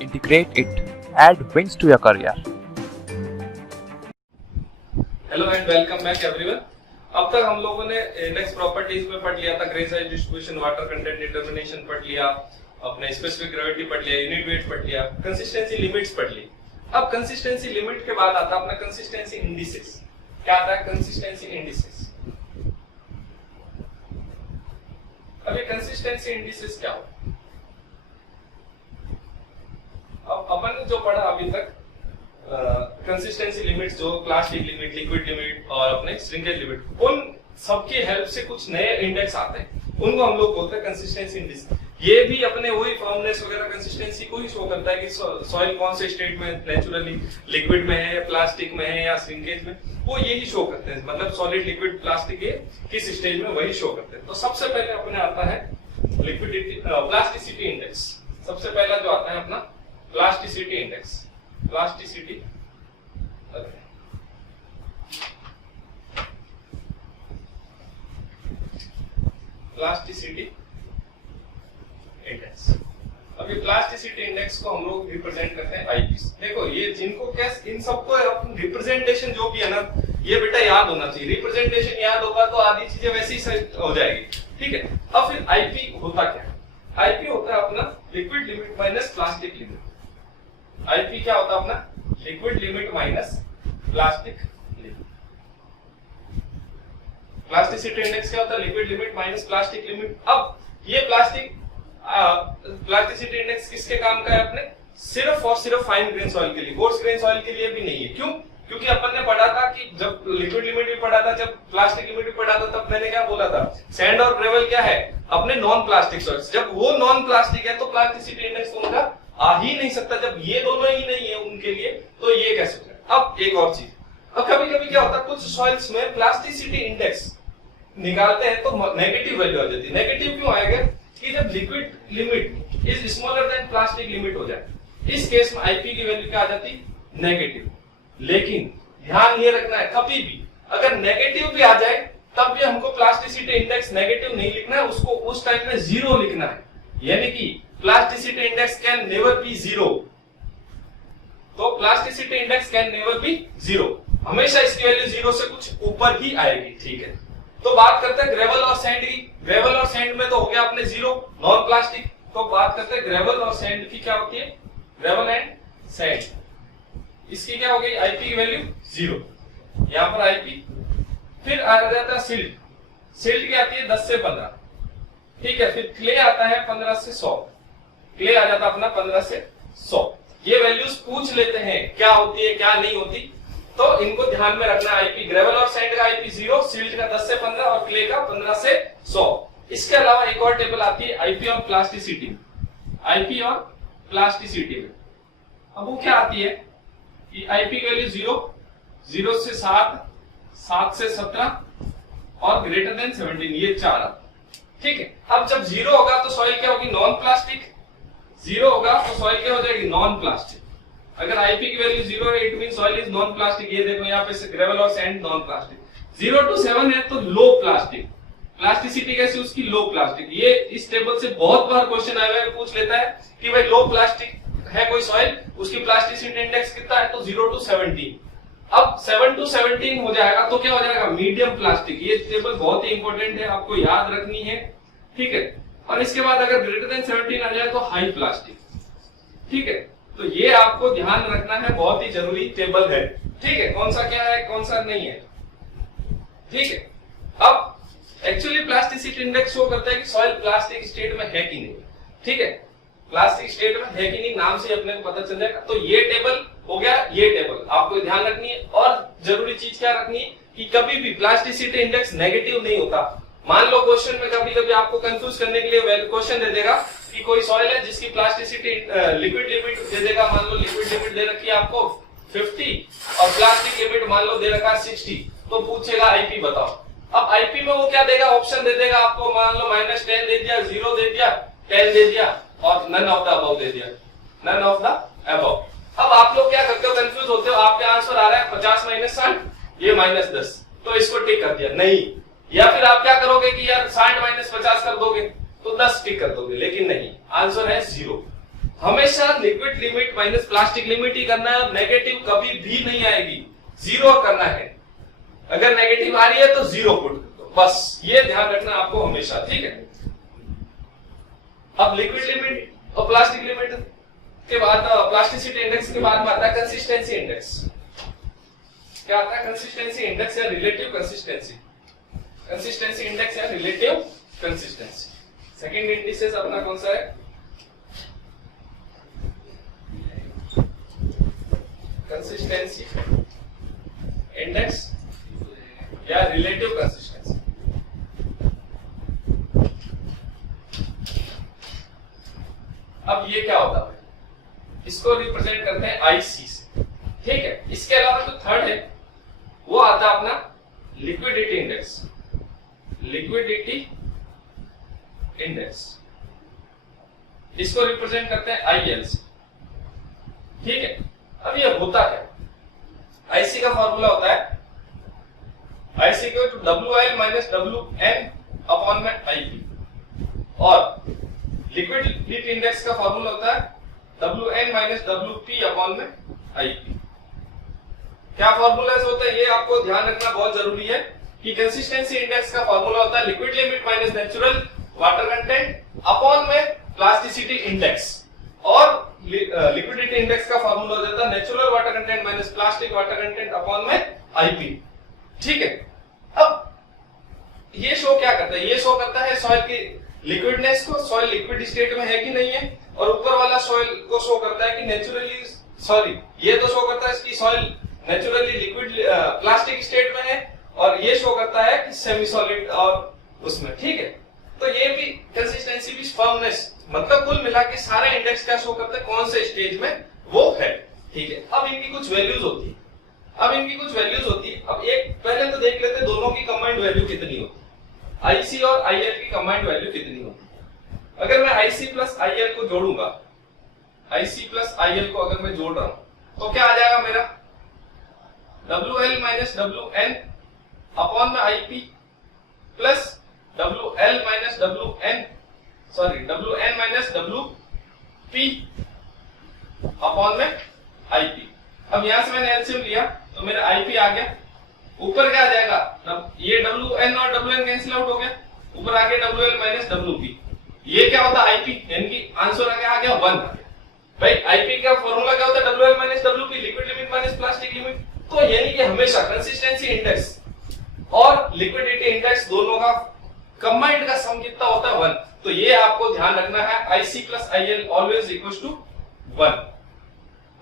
integrate it, add wins to your career. Hello and welcome back everyone. अब तक हम लोगों ने इंडेक्स प्रॉपर्टीज में पढ़ लिया था, grain size distribution, water content determination पढ़ लिया, अपने स्पेसिफिक ग्रेविटी पढ़ लिया, यूनिट वेट पढ़ लिया, कंसिस्टेंसी लिमिट्स पढ़ ली। अब कंसिस्टेंसी लिमिट के बाद आता है अपना कंसिस्टेंसी इंडिसेस। क्या आता है? Consistency indices. अब ये कंसिस्टेंसी इंडिसेस क्या हो? अब अपन ने जो पढ़ा अभी तक कंसिस्टेंसी लिमिट्स, जो प्लास्टिक लिमिट, लिक्विड लिमिट और अपने श्रिंकेज लिमिट, उन सबकी हेल्प से कुछ नए इंडेक्स आते हैं, उनको हम लोग बोलते हैं कंसिस्टेंसी इंडेक्स। ये भी अपने वही फॉर्मनेस वगैरह कंसिस्टेंसी को ही शो करता है कि सॉइल कौन से स्टेट में नेचुरली लिक्विड में है या प्लास्टिक में है या श्रिंकेज में, वो यही शो करते हैं। मतलब सॉलिड, लिक्विड, प्लास्टिक ये किस स्टेज में, वही शो करते हैं। तो सबसे पहले अपने आता है लिक्विडिटी प्लास्टिसिटी इंडेक्स। सबसे पहला जो आता है अपना plasticity index. Plasticity plasticity index. अभी प्लास्टिसिटी इंडेक्स को हम लोग रिप्रेजेंट करते हैं आईपी से। देखो ये जिनको क्या, इन सबको रिप्रेजेंटेशन जो भी है ना, ये बेटा याद होना चाहिए। रिप्रेजेंटेशन याद होगा तो आधी चीजें वैसे ही हो जाएगी, ठीक है। अब फिर आईपी होता क्या है? आईपी होता है अपना liquid limit minus plastic limit. IP क्या होता है अपना? Liquid limit minus plastic limit. Plasticity index क्या होता है? Liquid limit minus plastic limit. अब ये प्लास्टिसिटी इंडेक्स किसके काम का है? अपने सिर्फ और सिर्फ फाइन ग्रेन सॉइल के लिए, कोर्स ग्रेन सॉइल के लिए भी नहीं है। क्यों? क्योंकि अपन ने पढ़ा था कि जब लिक्विड लिमिट भी पढ़ा था, जब प्लास्टिक लिमिट भी पढ़ा था, तब मैंने क्या बोला था? सैंड और ग्रेवल क्या है? अपने नॉन प्लास्टिक सॉइल्स। जब वो नॉन प्लास्टिक है तो प्लास्टिसिटी इंडेक्स तो उनका आ ही नहीं सकता। जब ये दोनों ही नहीं है उनके लिए तो ये कैसे होगा? अब एक और चीज, अब कभी कभी क्या होता है, कुछ सॉइल्स में प्लास्टिसिटी इंडेक्स निकालते हैं तो नेगेटिव वैल्यू आ जाती है। नेगेटिव क्यों आएगा? कि जब liquid limit is smaller than plastic limit हो जाए, इस केस में आईपी की वैल्यू क्या आ जाती? नेगेटिव। लेकिन ध्यान ये रखना है, कभी भी अगर नेगेटिव भी आ जाए तब भी हमको प्लास्टिसिटी इंडेक्स नेगेटिव नहीं लिखना है, उसको उस टाइम में जीरो लिखना है। यानी कि plasticity index can never be zero. तो plasticity index can never be zero, हमेशा इसकी वैल्यू जीरो से कुछ ऊपर ही आएगी, ठीक है। तो बात करते हैं ग्रेवल और सैंड की। ग्रेवल और सैंड में तो हो गया अपने जीरो, नॉन प्लास्टिक। तो बात करते हैं ग्रेवल और सैंड की, क्या होती है? ग्रेवल एंड सैंड, इसकी क्या हो गई? आईपी की वैल्यू जीरो, यहां पर आईपी। फिर आ जाता है सिल्ट। सिल्ट की आती है 10 से 15, ठीक है। फिर क्ले आता है 15 से 100। क्ले आ जाता है अपना 15 से 100। ये वैल्यूज पूछ लेते हैं क्या होती है क्या नहीं होती, तो इनको ध्यान में रखना। आईपी ग्रेवल और सैंड का आईपी 0, सिल्ट का 10 से 15 और क्ले का 15 से 100। इसके अलावा एक और टेबल आती है आईपी और प्लास्टिसिटी। आईपी और प्लास्टिसिटी में अब वो क्या आती है कि आईपी की वैल्यू 0, 0 से 7, 7 से 17 और ग्रेटर देन 17, ये 4, ठीक है। अब जब 0 होगा तो सॉइल क्या होगी? Non plastic. 0 होगा तो सॉइल क्या हो जाएगी? Non plastic. अगर आईपी की वैल्यू 0 है, it mean soil is non plastic. ये देखो यहाँ पे ग्रेवल और सैंड नॉन प्लास्टिक। 0 to 7 है तो लो प्लास्टिक। प्लास्टिसिटी कैसी? उसकी लो प्लास्टिक। ये इस टेबल से बहुत बार क्वेश्चन आया है, पूछ लेता है कि भाई लो प्लास्टिक है कोई सॉइल, उसकी प्लास्टिसिटी इंडेक्स कितना है? तो 0 to 17। अब 7 to 17 हो जाएगा तो क्या हो जाएगा? Medium plastic. ये टेबल बहुत ही इंपॉर्टेंट है, आपको याद रखनी है, ठीक है। और इसके बाद अगर ग्रेटर देन 17 आ जाए तो हाई प्लास्टिक, ठीक है। तो ये आपको ध्यान रखना है, बहुत ही जरूरी टेबल है, ठीक है। कौन सा क्या है, कौन सा नहीं है, ठीक है। अब एक्चुअली प्लास्टिसिटी इंडेक्स शो करता है कि सॉइल प्लास्टिक स्टेट में है कि नहीं, ठीक है। प्लास्टिक स्टेट में है कि नहीं, नाम से अपने को पता चल जाएगा। तो ये टेबल हो गया, ये टेबल आपको ध्यान रखनी है। और जरूरी चीज क्या रखनी है कि कभी भी प्लास्टिसिटी इंडेक्स नेगेटिव नहीं होता। मान लो क्वेश्चन में कभी कभी आपको कंफ्यूज करने के लिए क्वेश्चन दे देगा कि कोई सॉइल है जिसकी प्लास्टिसिटी लिक्विड लिमिट दे देगा, मान लो लिक्विड लिमिट दे रखी है आपको 50 और प्लास्टिक लिमिट मान लो दे रखा है 60, तो पूछेगा आईपी बताओ। अब आईपी में वो क्या देगा? ऑप्शन दे देगा आपको, मान लो -10 दे दिया, 0 दे दिया, 10 दे दिया और नन ऑफ द अबव दे दिया, नन ऑफ द अबव। अब आप लोग क्या करते हो? कंफ्यूज होते हो। आपके आंसर आ रहा है 50 - 60, ये -10, तो इसको टिक कर दिया, नहीं। या फिर आप क्या करोगे कि यार 60 - 50 कर दोगे तो 10 टिक कर दोगे, लेकिन नहीं, आंसर है 0। हमेशा liquid limit minus plastic limit ही करना है, नेगेटिव कभी भी नहीं आएगी, जीरो करना है। अगर नेगेटिव आ रही है तो जीरो पुट कर दो, बस ये ध्यान रखना आपको हमेशा, ठीक है। अब लिक्विड लिमिट और प्लास्टिक लिमिट के बाद प्लास्टिसिटी इंडेक्स के बाद में आता है कंसिस्टेंसी इंडेक्स। क्या आता है? कंसिस्टेंसी इंडेक्स या रिलेटिव कंसिस्टेंसी, कंसिस्टेंसी इंडेक्स या रिलेटिव कंसिस्टेंसी। सेकंड इंडिसेस अपना कौन सा है? कंसिस्टेंसी इंडेक्स या रिलेटिव कंसिस्टेंसी। अब ये क्या होता है? इसको रिप्रेजेंट करते हैं आईसी से, ठीक है। इसके अलावा जो थर्ड है वो आता है अपना लिक्विडिटी इंडेक्स, लिक्विडिटी इंडेक्स, इसको रिप्रेजेंट करते हैं आईएल से, ठीक है। अब ये होता क्या? आईसी का फॉर्मूला होता है आईसी को WL माइनस WN अपॉन में आईपी, और लिक्विडिटी इंडेक्स का फॉर्मूला होता है WN माइनस WP अपॉन में आईपी। क्या फॉर्मूलाज होता है ये आपको ध्यान रखना बहुत जरूरी है कि कंसिस्टेंसी इंडेक्स का फॉर्मूला होता है liquid limit minus natural water content upon में प्लास्टिसिटी इंडेक्स, और लिक्विडिटी इंडेक्स का फॉर्मूला हो जाता है natural water content minus plastic water content upon में आईपी, ठीक है। अब ये शो क्या करता है? ये शो करता है सॉइल की लिक्विडनेस को, सॉइल लिक्विड स्टेट में है कि नहीं है, और ऊपर वाला सॉइल को शो करता है कि नेचुरली, सॉरी ये तो शो करता है कि soil naturally liquid plastic state में है, और ये शो करता है कि सेमी सॉलिड और उसमें, ठीक है। तो ये भी कंसिस्टेंसी भी फर्मनेस, मतलब कुल मिला के सारे इंडेक्स क्या शो करते हैं, कौन से स्टेज में वो है, ठीक है। अब इनकी कुछ वैल्यूज होती है, अब एक पहले तो देख लेते हैं दोनों की कंबाइंड वैल्यू कितनी होती है, आईसी और आईएल की कंबाइंड वैल्यू कितनी होती है। अगर मैं आईसी प्लस आईएल को जोड़ूंगा, आईसी प्लस आईएल को अगर मैं जोड़ रहा हूं तो क्या आ जाएगा मेरा? WL माइनस WN अपॉन में IP plus WL minus WN minus WP upon में आईपी। अब यहां से मैंने एलसीएम लिया तो मेरा आईपी आ गया, ऊपर क्या आ जाएगा? ये WN और WN कैंसिल आउट हो गया, ऊपर आ गया WL माइनस WP। ये क्या होता है? आईपी, यानी कि आंसर आ गया 1 आ गया। भाई आईपी का फॉर्मूला क्या होता है? WL minus WP, liquid limit minus plastic limit. तो यानी कि हमेशा कंसिस्टेंसी इंडेक्स और लिक्विडिटी इंडेक्स दोनों का कंबाइंड का सम कितना होता है? 1। तो ये आपको ध्यान रखना है, IC plus IL always equals to 1।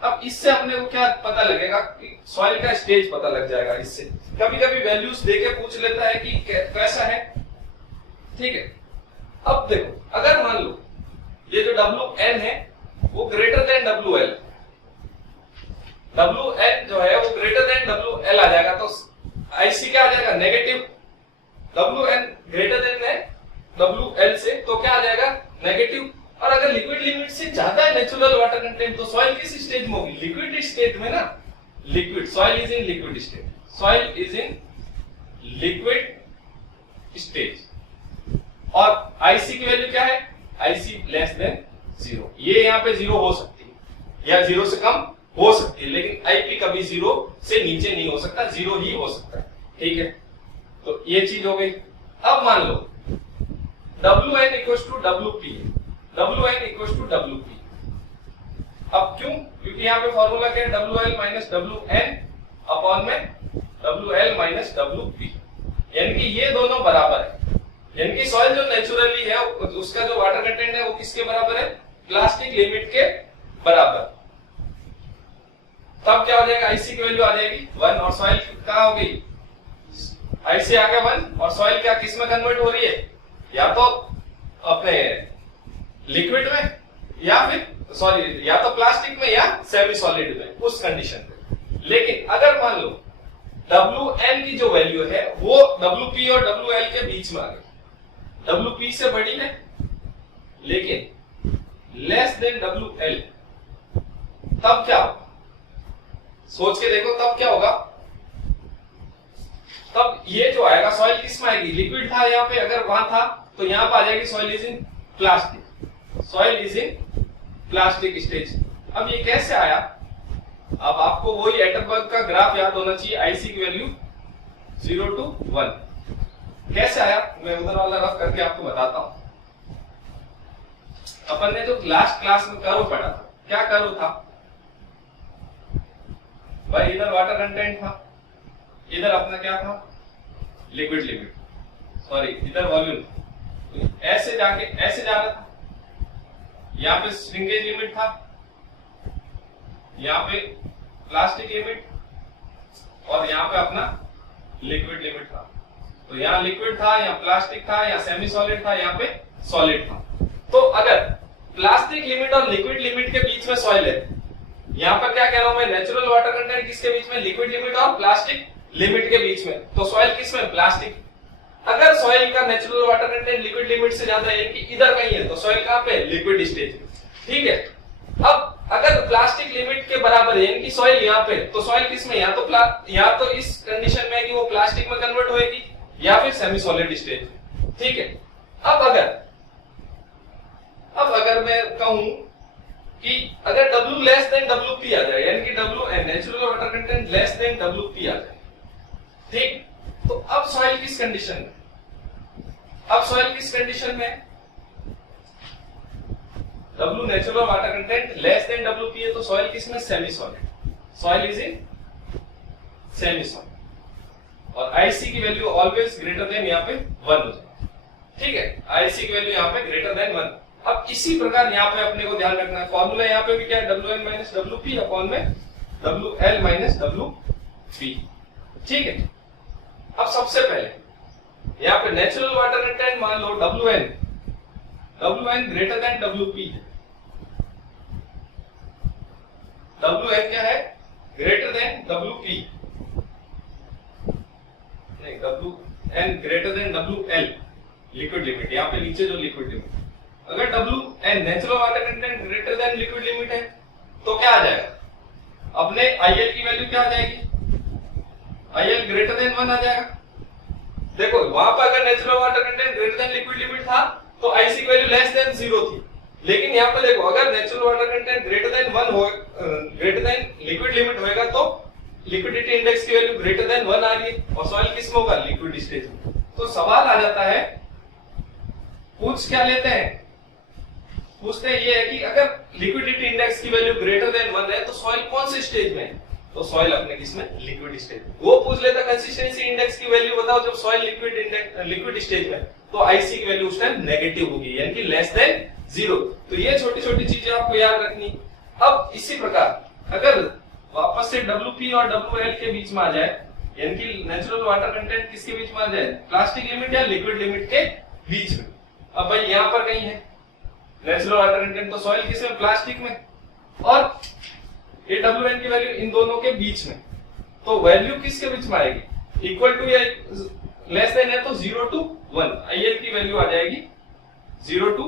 अब इससे अपने को क्या पता लगेगा कि सॉइल का स्टेज पता लग जाएगा। इससे कभी कभी वैल्यूज देके पूछ लेता है कि कैसा है, ठीक है। अब देखो अगर मान लो ये जो WN है वो ग्रेटर देन WL, WN जो है वो ग्रेटर देन WL आ जाएगा, तो आईसी क्या आ जाएगा? नेगेटिव। WN ग्रेटर देन है WL से, तो क्या आ जाएगा? नेगेटिव। और अगर लिक्विड लिमिट से ज्यादा है नेचुरल वाटर कंटेंट, तो सॉइल किस स्टेज में होगी? लिक्विड स्टेट में ना, liquid, soil is in liquid state, soil is in liquid stage. और आईसी की वैल्यू क्या है? IC less than 0। ये यहाँ पे 0 हो सकती है या 0 से कम हो सकती है, लेकिन आईपी कभी 0 से नीचे नहीं हो सकता, 0 ही हो सकता है, ठीक है। तो ये चीज हो गई। अब मान लो WN equals to WP, WN equals to WP। अब क्यों? क्योंकि यहाँ पे फॉर्मूला क्या है? WL माइनस WN अपॉन में WL माइनस WP, यानी कि ये दोनों बराबर है, यानी कि सॉइल जो नेचुरली है उसका जो वाटर कंटेंट है वो किसके बराबर है? प्लास्टिक लिमिट के बराबर। तब क्या हो जाएगा? आईसी की वैल्यू आ जाएगी 1, और सॉइल कहां हो गई? आईसी आ गया 1, और सॉइल क्या किस में कन्वर्ट हो रही है? या तो अपने लिक्विड में, या फिर सॉरी या तो प्लास्टिक में या सेमी सॉलिड में, उस कंडीशन में। लेकिन अगर मान लो WN की जो वैल्यू है वो WP और WL के बीच में आ गई, WP से बड़ी है लेकिन लेस देन WL, तब क्या होगा? सोच के देखो तब क्या होगा? तब ये जो आएगा सॉइल किस में आएगी? लिक्विड था यहाँ पे, अगर वहां था तो यहाँ पे आ जाएगी soil is in plastic, soil is in plastic stage. अब ये कैसे आया? अब आपको वही एटनबर्ग का ग्राफ याद होना चाहिए, आईसी की वैल्यू 0 to 1। कैसे आया मैं उधर वाला रफ करके आपको बताता हूं। अपन ने जो लास्ट क्लास में कर्व पढ़ा था, क्या कर्व था भाई? इधर वाटर कंटेंट था, इधर अपना क्या था? लिक्विड लिमिट, सॉरी इधर वॉल्यूम। ऐसे जाके ऐसे जा रहा था, यहाँ पे श्रिंकेज लिमिट था, यहाँ पे प्लास्टिक लिमिट, और यहाँ पे अपना लिक्विड लिमिट था। तो यहाँ लिक्विड था, यहाँ प्लास्टिक था, यहाँ सेमी सॉलिड था, यहाँ पे सॉलिड था। तो अगर प्लास्टिक लिमिट और लिक्विड लिमिट के बीच में सॉइल है, यहाँ पर क्या कह रहा हूं मैं? नेचुरल वाटर कंटेंट किसके बीच में? लिक्विड लिमिट और प्लास्टिक लिमिट के बीच में। तो सॉइल किस में? प्लास्टिक। अगर सॉइल का natural water content liquid limit से ज्यादा है, कि इधर कहीं है, तो सॉइल कहां पे? Liquid stage. ठीक है। अब अगर प्लास्टिक लिमिट के बराबर है, यानी सॉइल यहाँ पे, तो सॉइल किस में? या तो इस कंडीशन में है कि वो प्लास्टिक में कन्वर्ट होएगी, या फिर सेमी सॉलिड स्टेज। ठीक है। अब अगर मैं कहूं कि अगर W लेस देन WP आ जाए, यानी कि W natural water content less than WP आ जाए, ठीक, तो अब सॉइल किस कंडीशन में? अब सॉइल किस कंडीशन में? W natural water content less than WP है, तो सॉइल किस में? Semi solid. Soil is in semi solid. और IC की वैल्यू ऑलवेज ग्रेटर देन यहाँ पे 1 हो जाए। ठीक है, IC की वैल्यू यहाँ पे ग्रेटर देन 1। अब इसी प्रकार यहाँ पे अपने को ध्यान रखना है, फॉर्मूला यहाँ पे भी क्या है? WN माइनस WP अपॉन में WL माइनस WP। ठीक है। अब सबसे पहले यहाँ पे नेचुरल वाटर कंटेंट मान लो WN ग्रेटर देन WP है। WN क्या है? ग्रेटर देन WP, नहीं WN greater than WL liquid limit, यहाँ पे नीचे जो लिक्विड लिमिट। अगर WN natural water content greater than liquid limit है, तो क्या आ जाएगा? अपने IL की वैल्यू क्या आ जाएगी? IL ग्रेटर देन 1 आ जाएगा। देखो वहां पर अगर natural water content greater than liquid limit था, तो IC की वैल्यू लेस देन 0 थी। लेकिन यहाँ पे देखो, अगर natural water content greater than 1 हो, ग्रेटर देन लिक्विड लिमिट होएगा, तो लिक्विडिटी इंडेक्स की वैल्यू ग्रेटर देन 1 आ रही है, और सॉइल किस में होगा? लिक्विड स्टेज में। तो सवाल आ जाता है, पूछ क्या लेते हैं? पूछते ये है कि अगर लिक्विडिटी इंडेक्स की वैल्यू ग्रेटर देन 1 है, तो सॉइल कौन से स्टेज में है? तो सॉइल अपने किसमें? Liquid stage. वो पूछ लेता कंसिस्टेंसी इंडेक्स की वैल्यू बताओ जब सॉइल लिक्विड स्टेज में, तो IC की वैल्यू उस टाइम नेगेटिव होगी, यानी कि लेस देन 0। तो ये छोटी छोटी चीजें आपको याद रखनी। अब इसी प्रकार अगर वापस से WP और WL के बीच में आ जाए, यानी कि नेचुरल वाटर कंटेंट किसके बीच में आ जाए? प्लास्टिक लिमिट या लिक्विड लिमिट के बीच में। अब भाई यहाँ पर कहीं है नेचुरल वाटर कंटेंट, तो सॉइल किसमें? प्लास्टिक में, और ये WN की वैल्यू इन दोनों के बीच में। तो वैल्यू किसके बीच में आएगी? इक्वल टू या लेस देन है, तो 0 to 1। IL की वैल्यू आ जाएगी 0 to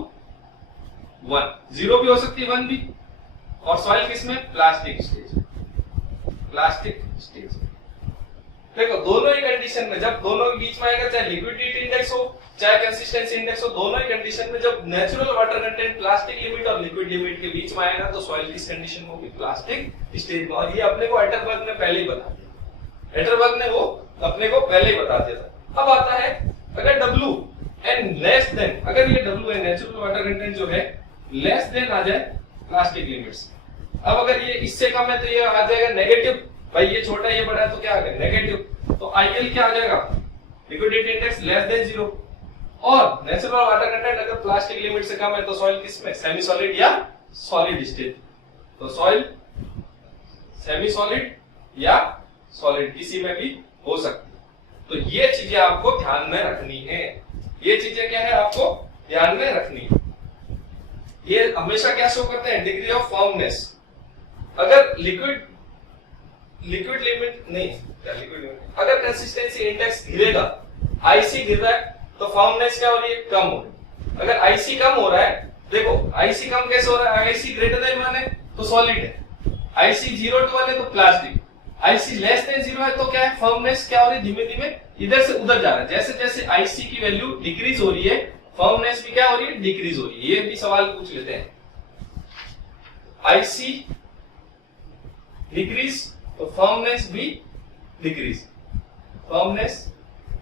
1, 0 भी हो सकती है 1 भी। और सॉइल किसमें? Plastic stage, plastic stage. देखो दोनों ही कंडीशन में, जब दोनों के बीच में आएगा, चाहे लिक्विडिटी इंडेक्स हो चाहे कंसिस्टेंसी इंडेक्स हो, दोनों ही कंडीशन में जब natural water content plastic limit और लिक्विड लिमिट के बीच में आएगा, तो सॉइल किस कंडीशन में होगी? प्लास्टिक स्टेज में। और ये अपने को एटनबर्ग ने पहले ही बता दिया, एटनबर्ग ने वो अपने को पहले ही बता दिया था। अब आता है अगर WN लेस देन, अगर ये WN नेचुरल वाटर कंटेंट जो है लेस देन आ जाए प्लास्टिक लिमिट्स। अब अगर ये इससे कम है, तो ये आ जाएगा नेगेटिव। भाई ये छोटा ये बड़ा है, तो क्या आ गया? नेगेटिव। तो IL क्या आ जाएगा? Liquidity index less than 0। और नेचुरल वाटर कंटेंट अगर प्लास्टिक लिमिट से कम है, तो सॉइल किसमें? सेमी सॉलिड या सॉलिड स्टेज। तो सॉइल सेमी सॉलिड या सॉलिड किसी में भी हो सकती है। तो ये चीजें आपको ध्यान में रखनी है। ये चीजें क्या है? आपको ध्यान में रखनी है। ये हमेशा क्या शो करते हैं? Degree of फॉर्मनेस। अगर लिक्विड लिमिट नहीं, क्या लिक्विड लिमिट, अगर कंसिस्टेंसी इंडेक्स गिरेगा, IC गिर रहा है, तो फॉर्मनेस क्या हो रही है? कम हो रही है। अगर IC कम हो रहा है, देखो IC कम कैसे हो रहा है? IC ग्रेटर देन 1 है तो सॉलिड है, IC 0 to 1 है तो प्लास्टिक, IC लेस देन 0 है तो क्या है? फर्मनेस क्या हो रही है? धीमे धीमे इधर से उधर जा रहा है। जैसे जैसे IC की वैल्यू डिक्रीज हो रही है, फर्मनेस भी क्या हो रही है? डिक्रीज हो रही है। ये भी सवाल पूछ लेते हैं। आईसी डिक्रीज तो फर्मनेस भी डिक्रीज, फर्मनेस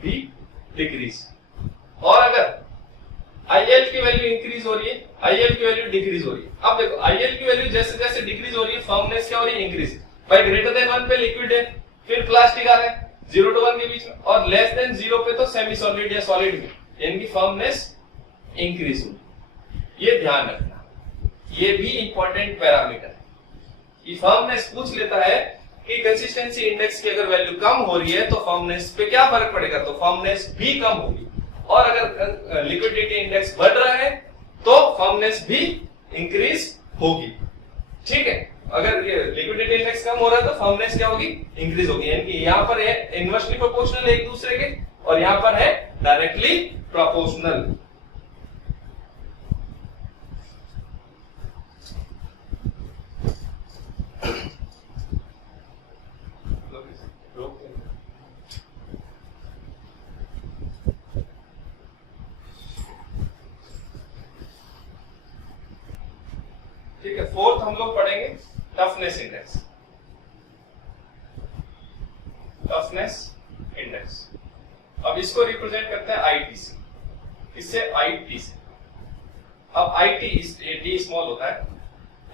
भी डिक्रीज। और अगर IL की वैल्यू इंक्रीज हो रही है, IL की वैल्यू डिक्रीज हो रही है। अब देखो IL की वैल्यू जैसे जैसे डिक्रीज हो रही है, फर्मनेस क्या हो रही है, इंक्रीज। भाई ग्रेटर देन 1 पे लिक्विड है, फिर प्लास्टिक आ रहा है 0 to 1 के बीच में, और लेस देन 0 पे तो सेमी सॉलिड या सॉलिड में, यानी कि फर्मनेस इंक्रीज होगी। ये ध्यान रखना, ये भी इंपॉर्टेंट पैरामीटर है। ये फर्मनेस पूछ लेता है कि कंसिस्टेंसी इंडेक्स की अगर वैल्यू कम हो रही है तो फर्मनेस पे क्या फर्क पड़ेगा, तो फर्मनेस भी कम होगी। और अगर लिक्विडिटी इंडेक्स बढ़ रहा है तो फर्मनेस भी इंक्रीज होगी। ठीक है, अगर ये लिक्विडिटी इंडेक्स कम हो रहा है तो फर्मनेस क्या होगी, इंक्रीज होगी। यानी कि यहाँ पर है इनवर्सली प्रोपोर्शनल एक दूसरे के, और यहाँ पर है डायरेक्टली प्रोपोर्शनल। ठीक है, फोर्थ हम लोग पढ़ेंगे टफनेस इंडेक्स। टफनेस इंडेक्स, अब इसको रिप्रेजेंट करते हैं IT से, इससे IT से। अब IT डी स्मॉल होता है,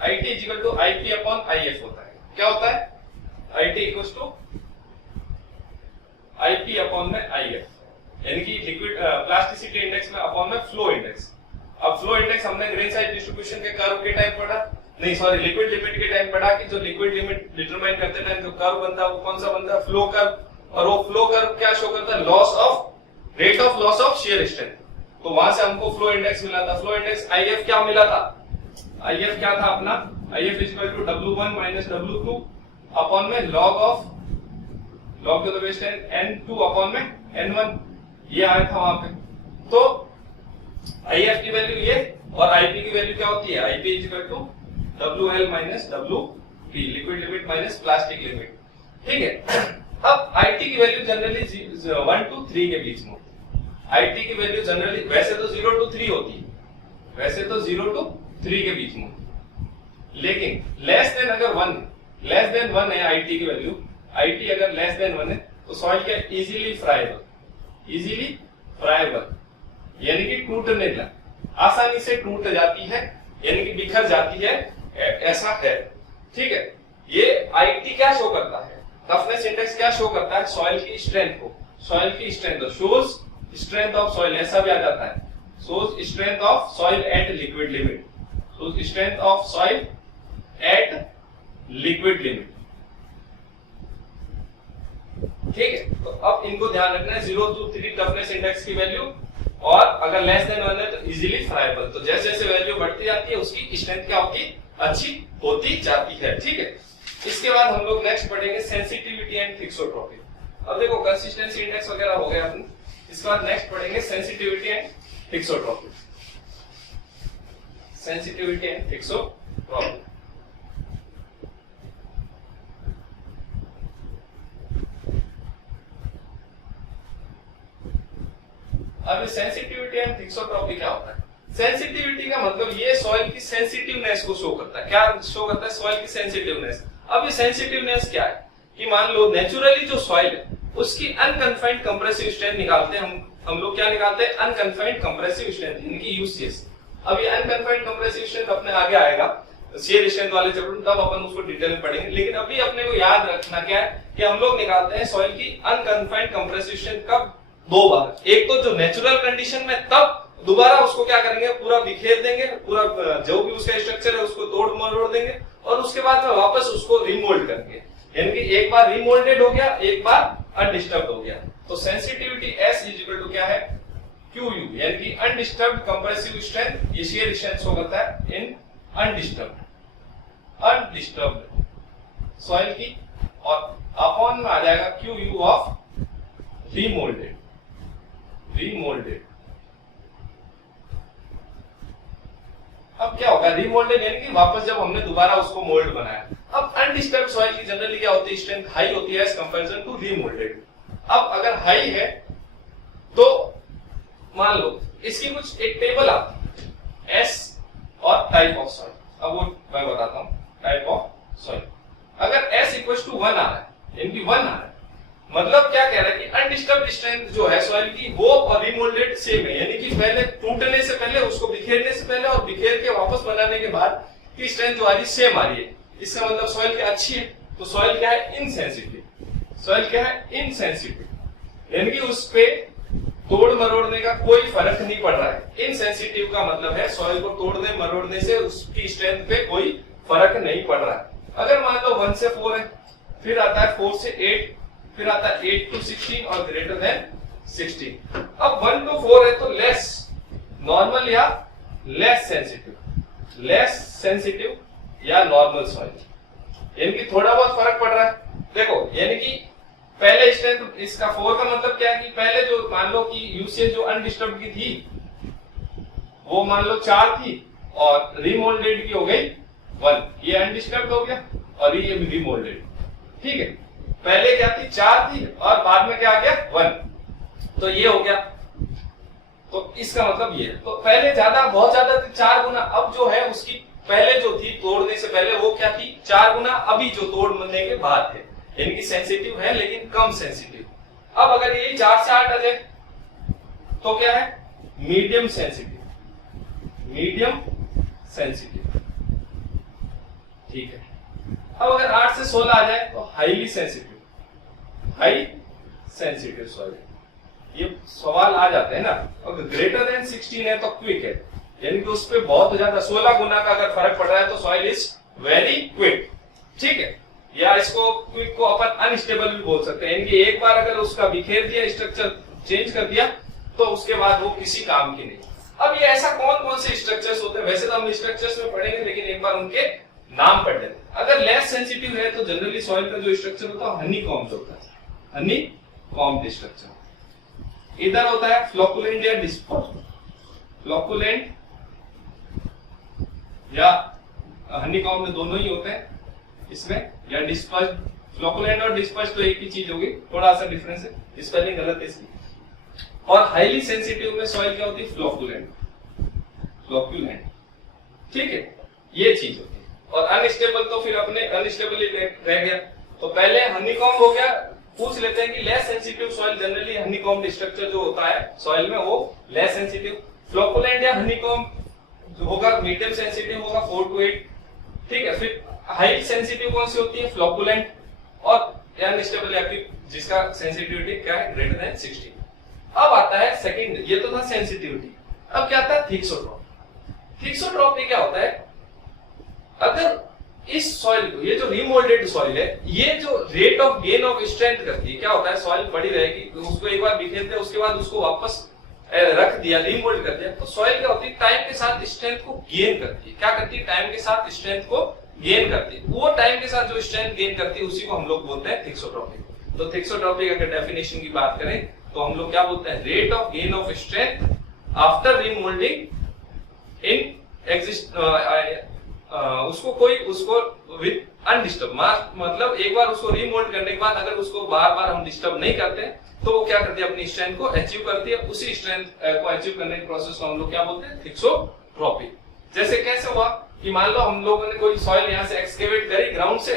IT equal to IP upon IF होता है। क्या होता है, IT equal to IP upon में IF, यानी कि लिक्विड प्लास्टिसिटी इंडेक्स में अपॉन में फ्लो इंडेक्स। अब फ्लो इंडेक्स हमने ग्रेन साइज डिस्ट्रीब्यूशन के कर्व के टाइम पढ़ा, नहीं सॉरी लिक्विड लिमिट के टाइम पढ़ा कि जो लिक्विड लिमिट डिटरमाइन करते टाइम जो कर्व बनता है वो कौन सा बनता है, फ्लो कर्व। और वो फ्लो कर्व क्या शो करता है, loss of rate of loss of shear strength. तो वहां से हमको फ्लो इंडेक्स मिला था। फ्लो इंडेक्स IF क्या मिला था, IF क्या था अपना, IF equal to W1 minus W2 upon में log to the base 10 N2 upon में N1, ये आया था वहां पे। तो IF की वैल्यू ये, और IP की वैल्यू क्या होती है, IP equal to WL minus WP, liquid limit minus plastic limit. ठीक है, अब IT की वैल्यू जनरली 1 to 3 के बीच में। IT की वैल्यू जनरली वैसे तो 0 to 3 होती है, वैसे तो 0 to 3 के बीच में, लेकिन लेस देन अगर 1, लेस देन 1 है IT की वैल्यू, IT अगर लेस देन 1 है तो सॉइल क्या इजीली फ्राइबल, इजीली फ्राइबल यानी कि टूटने लग, आसानी से टूट जाती है, यानी कि बिखर जाती है, ऐसा है। ठीक है, ये IT क्या शो करता है, टफनेस इंडेक्स क्या शो करता है, सॉइल की स्ट्रेंथ को, सॉइल की strength, shows strength of soil, ऐसा भी आ जाता है, shows strength of soil eight liquid limit, shows strength of soil eight liquid limit. ठीक है, तो अब इनको ध्यान रखना है, 0 to 3 टफनेस इंडेक्स की वैल्यू, और अगर लेस देन 1 है तो इजीली फ्राइबल। तो जैसे जैसे वैल्यू बढ़ती जाती है उसकी स्ट्रेंथ क्या होती, अच्छी होती जाती है। ठीक है, इसके बाद हम लोग नेक्स्ट पढ़ेंगे सेंसिटिविटी एंड थिक्सोट्रॉपी। अब देखो कंसिस्टेंसी इंडेक्स वगैरह हो गया अपने, इसके बाद नेक्स्ट पढ़ेंगे sensitivity and thixotropy. Sensitivity and thixotropy, अब सेंसिटिविटी एंड थिक्सोट्रॉपी क्या होता है, सेंसिटिविटी का मतलब ये सॉइल की सेंसिटिवनेस को शो करता है। क्या शो करता है, सॉइल की सेंसिटिवनेस। अब ये सेंसिटिवनेस क्या है कि मान लो नेचुरली जो सॉइल है उसकी अनकन्फाइंड कंप्रेसिव स्ट्रेंथ निकालते हैं हम लोग, क्या निकालते हैं, अनकन्फाइंड कंप्रेसिव स्ट्रेंथ, यानी कि UCS। अब ये अनकन्फाइंड कंप्रेसिव स्ट्रेंथ अपने आगे आएगा शियर स्ट्रेंथ वाले चैप्टर में, तब अपन उसको डिटेल में पढ़ेंगे। लेकिन अभी अपने को याद रखना क्या है कि हम लोग निकालते हैं सॉइल की अनकन्फाइंड कंप्रेसिव स्ट्रेंथ कब, 2 बार। एक तो जो नेचुरल कंडीशन में, तब दोबारा उसको क्या करेंगे, पूरा बिखेर देंगे, पूरा जो भी उसका स्ट्रक्चर है उसको तोड़ मरोड़ देंगे, और उसके बाद में वापस उसको रिमोल्ड करेंगे। यानी कि एक बार रिमोल्डेड हो गया, एक बार अनडिस्टर्ब्ड हो गया। तो sensitivity S is equal to क्या है, QU, यानी कि अनडिस्टर्ब्ड कंप्रेसिव स्ट्रेंथ, ये शियर स्ट्रेंथ शो करता है इन अनडिस्टर्ब्ड सॉइल की, और अपॉन में आ जाएगा QU ऑफ रिमोल्डेड। अब क्या होगा, रिमोल्डेड यानी कि वापस जब हमने दोबारा उसको मोल्ड बनाया। अब अनडिस्टर्ब्ड सॉइल की जनरली क्या होती है, स्ट्रेंथ हाई होती है एज कंपैरिजन टू रिमोल्डेड। अब अगर हाई है तो मान लो इसकी कुछ एक टेबल आती है, S और टाइप ऑफ सॉइल। अब वो मैं बताता हूं, टाइप ऑफ सॉइल। अगर S इक्वल टू 1 आ रहा है, यानी 1 आ रहा है, मतलब क्या कह रहा है कि अनडिस्टर्ब्ड स्ट्रेंथ जो है सॉइल की वो और रिमोल्डेड सेम है, यानी कि पहले टूटने से पहले, उसको बिखेरने से पहले और बिखेर के वापस बनाने के बाद की स्ट्रेंथ जो आ रही है सेम आ रही है। इसका मतलब सॉइल क्या अच्छी है, तो सॉइल क्या है, इनसेंसिटिव। सॉइल क्या है, इनसेंसिटिव, यानी कि उस पे तोड़ मरोड़ने का कोई फर्क नहीं पड़ रहा है। इनसेंसिटिव का मतलब है सॉइल को तोड़ने मरोड़ने से उसकी स्ट्रेंथ पे कोई फर्क नहीं पड़ रहा है। अगर मान लो 1 से 4 है, फिर आता है 4 से 8, फिर आता है 8 to 16 और ग्रेटर देन 16। अब 1 to 4 है तो लेस नॉर्मल या लेस सेंसिटिव या नॉर्मल सॉइल, यानी कि थोड़ा बहुत फर्क पड़ रहा है। देखो, यानी कि पहले स्ट्रेंथ इसका 4 का मतलब क्या है कि पहले जो मान लो कि यूसेज जो अनडिस्टर्ब्ड की थी वो मान लो 4 थी और रिमोल्डेड की हो गई 1, ये अनडिस्टर्ब्ड हो गया और ये रिमोल्डेड, ठीक है। पहले क्या थी, 4 थी और बाद में क्या आ गया 1, तो ये हो गया। तो इसका मतलब ये है, तो पहले ज्यादा बहुत ज्यादा थी 4 गुना, अब जो है उसकी पहले जो थी तोड़ने से पहले वो क्या थी 4 गुना, अभी जो तोड़ने के बाद है, यानी कि सेंसिटिव है लेकिन कम सेंसिटिव। अब अगर ये 4 से 8 आ जाए तो क्या है, मीडियम सेंसिटिव, ठीक है। अब अगर 8 से 16 आ जाए तो हाई सेंसिटिव सॉइल। ये सवाल आ जाते हैं ना। अगर ग्रेटर देन 16 है तो क्विक है, यानी कि उस पे बहुत ज्यादा 16 गुना का अगर फर्क पड़ रहा है तो सॉइल इज वेरी क्विक, ठीक है। या इसको क्विक को अपन अनस्टेबल भी बोल सकते हैं, यानी कि एक बार अगर उसका बिखेर दिया, स्ट्रक्चर चेंज कर दिया तो उसके बाद वो किसी काम की नहीं। अब ये ऐसा कौन कौन से स्ट्रक्चर्स होते हैं, वैसे तो हम स्ट्रक्चर्स में पढ़ेंगे लेकिन एक बार उनके नाम पढ़ लेते हैं। अगर लेस सेंसिटिव है तो जनरली सॉइल का जो स्ट्रक्चर होता है हनीकॉम्ब होता है, हनीकॉम्ब स्ट्रक्चर। इधर होता है फ्लोकुलेंट या डिस्पर्स्ड, फ्लोकुलेंट या हनीकॉम्ब में दोनों ही होते हैं इसमें, या डिस्पर्स्ड। फ्लोकुलेंट और डिस्पर्स्ड तो एक ही चीज होगी, थोड़ा सा डिफरेंस है, स्पेलिंग गलत है इसकी। और हाईली सेंसिटिव में सॉइल क्या होती है, फ्लोकुलेंट, ठीक है, ये चीज होती है। और अनस्टेबल तो फिर अपने अनस्टेबल ही रह गया। तो पहले हनीकॉम्ब हो गया, पूछ लेते हैं कि less sensitive soil generally honeycomb structure जो होता है सॉइल में वो लेस सेंसिटिव। फ्लोकुलेंट या हनीकॉम्ब जो होगा मीडियम सेंसिटिव होगा 4 to 8, ठीक है। फिर हाई सेंसिटिव कौन सी होती है, फ्लोकुलेंट, और अनस्टेबल एक्टिव जिसका सेंसिटिविटी क्या है, ग्रेटर देन 16। अब आता है सेकंड, ये तो था सेंसिटिविटी। अब क्या आता है, थिक्सोट्रॉपी। थिक्सोट्रॉपी क्या होता है, अगर इस सॉइल को, ये जो रिमोल्डेड सॉइल है, ये जो rate of gain of strength करती है, क्या होता है सॉइल बड़ी रहेगी, तो उसको एक बार बिखेरते हैं उसके बाद उसको वापस रख दिया, रिमोल्ड कर दिया, तो सॉइल क्या होती है टाइम के साथ स्ट्रेंथ को गेन करती है। क्या करती है, टाइम के साथ स्ट्रेंथ को गेन करती है। वो टाइम के साथ जो स्ट्रेंथ गेन करती है उसी को हम लोग बोलते हैं थिक्सोट्रॉपी। तो थिक्सोट्रॉपी का डेफिनेशन की बात करें तो हम लोग क्या बोलते हैं, rate of gain of strength after remoulding in exist, उसको विद अनडिस्टर्ब, मतलब एक बार उसको रिमोल्ड करने के बाद अगर उसको बार बार हम डिस्टर्ब नहीं करते तो वो क्या करती है, अपनी स्ट्रेंथ को अचीव करती है। उसी स्ट्रेंथ को अचीव करने के प्रोसेस को हम लोग क्या बोलते हैं, थिक्सोट्रॉपी। जैसे कैसे हुआ कि मान लो हम लोगों ने कोई सॉइल यहाँ से एक्सकेवेट करी ग्राउंड से